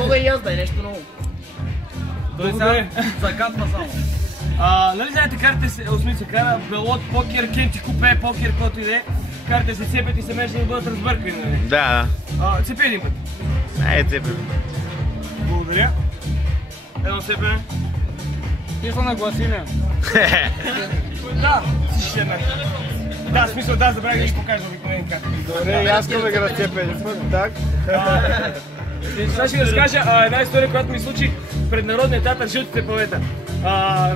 Мога и аз да е нещо много. Той сега закатва само. Нали знаете, карите се, осмици кара, белот, покер, кенти, купе, покер, който иде. Карите се цепят и се межда да бъдат разбъркани, нали? Да. Цепи един път. Цепи. Благодаря. Едно цепене. Ти са нагласили. Да, си ще ме. Да, смисъл, да, забравих да ще покажа обикновен как. Добре, и аз искам да ги разцепя един път, так. Сега ще ви разкажа една история, която ми случи пред Народния театър Жълтите павета.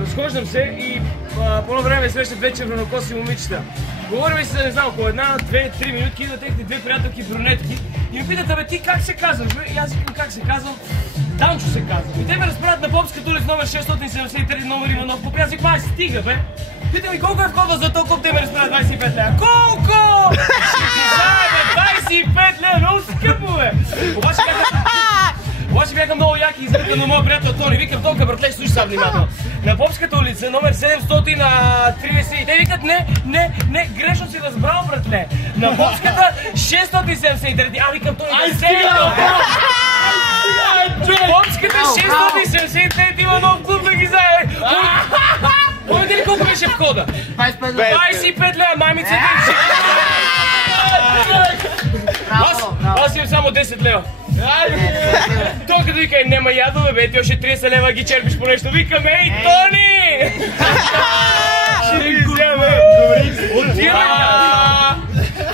Разхождам се и по едно време срещат две червенокоси момичета. Говорим си за не знам, около една, две, три минутки, идват техните две приятелки брюнетки и ми питат, абе ти как се казваш, бе? И аз викам как се казвам. Данчо се казва. И те ме разправят на Попската улица номер 673, номер има нов поп. Аз викам, ай стига, бе. Питам ми колко е входа за толкова, те ме разправят 25 лева. Колко? Ще 25 лева, много скъпо, бе. Обаче бяха много яки и извикам на моя приятел Тони. Викам, толка братле, слушай сега внимателно. На Попската улица, номер 730, и те викат, не, грешно си разбрал, братле. На Попската 673, викам, Тони, ай стига! Попската 673 има нов клуб да ги знае. Помните ли колко беше входа? 25 лева, мамица ден. Аз имам само 10 лева. Той като вика, нема ядове, бе, ти още 30 лева ги черпиш по нещо. Викам, ей, Тони! Ще ги вземе.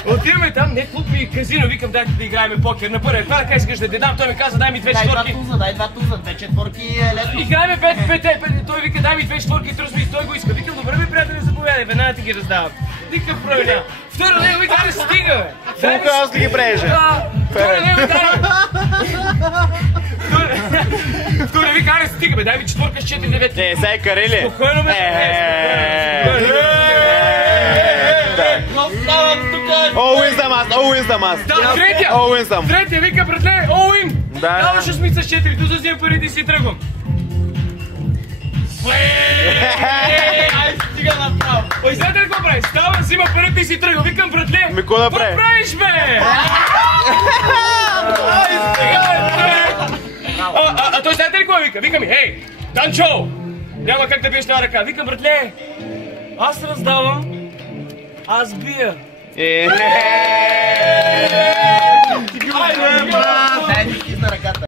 Отиваме там, не клуб и казино, викам, дайте да играем покер на първия. Това как искаш да те дам, той ми каза, дай ми 2 четворки. Дай два туза, 2 четворки е лесно. Играеме 5, той вика, дай ми 2 четворки и тръсми и той го иска. Викам, добре ми приятели, заповядай, веднага ти ги раздавам. Никакъв проблем няма. Второ него вика, не стига, бе. Фулка аз да ги преже. Второ него вика, второ вика, не стига, бе, дай ми четворка с 4-9. Не, сега е карели. Спокойно, бе. Always the must. Да, третия вика, братле, all-in. Даваш осмица с 4, туза взимам парите и си тръгвам. Ай, стига направо. Ой, знаете ли какво прави? Става, взима парите и си тръгва. Викам, братле, какво да прави? Какво правиш, бе? Той знаете ли какво вика? Вика ми, ей, Данчо, няма как да биеш на ръка. Викам, братле, аз раздавам, аз бия. Айде, брат!